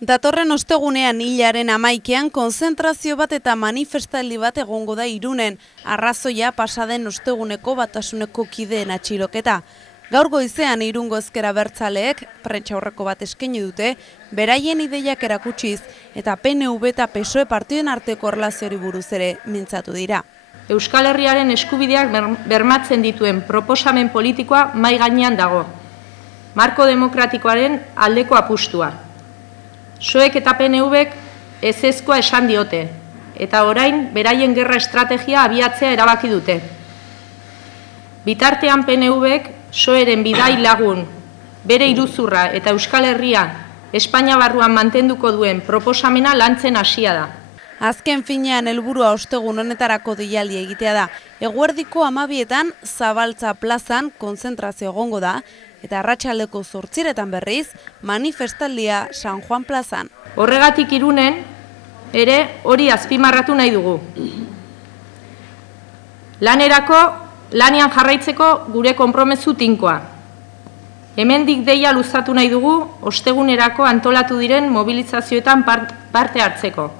Datorren ostegunean hilaren 11ean konzentrazio bat eta manifestaldi bat egongo da Irunen, arrazoia pasaden osteguneko Batasuneko kideen atxiloketa. Gaur goizean Irungo ezker abertzaleek prentsaurreko bat eskaini dute, beraien ideiak erakutsiz eta PNV eta PSOE partiduen arteko erlazioari buruz ere mintzatu dira. Euskal Herriaren eskubideak bermatzen dituen proposamen politikoa mahai gainean dago. Marko demokratikoaren aldeko apustua. PSOEk eta PNVek ezezkoa esan diote, eta orain beraien gerra estrategia abiatzea erabaki dute. Bitartean PNVek PSOEren bidai lagun, bere iruzurra eta Euskal Herria Espainia barruan mantenduko duen proposamena lantzen hasia da. Azken finean helburua ostegun honetarako deialdi egitea da. Eguerdiko 12etan Zabaltza plazan konzentrazio egongo da, eta arratsaldeko 8etan berriz manifestaldia San Juan plazan. Horregatik Irunen ere hori azpimarratu nahi dugu. Lanean jarraitzeko gure konpromezu tinkoa. Hemendik deia luzatu nahi dugu ostegunerako antolatu diren mobilizazioetan parte hartzeko.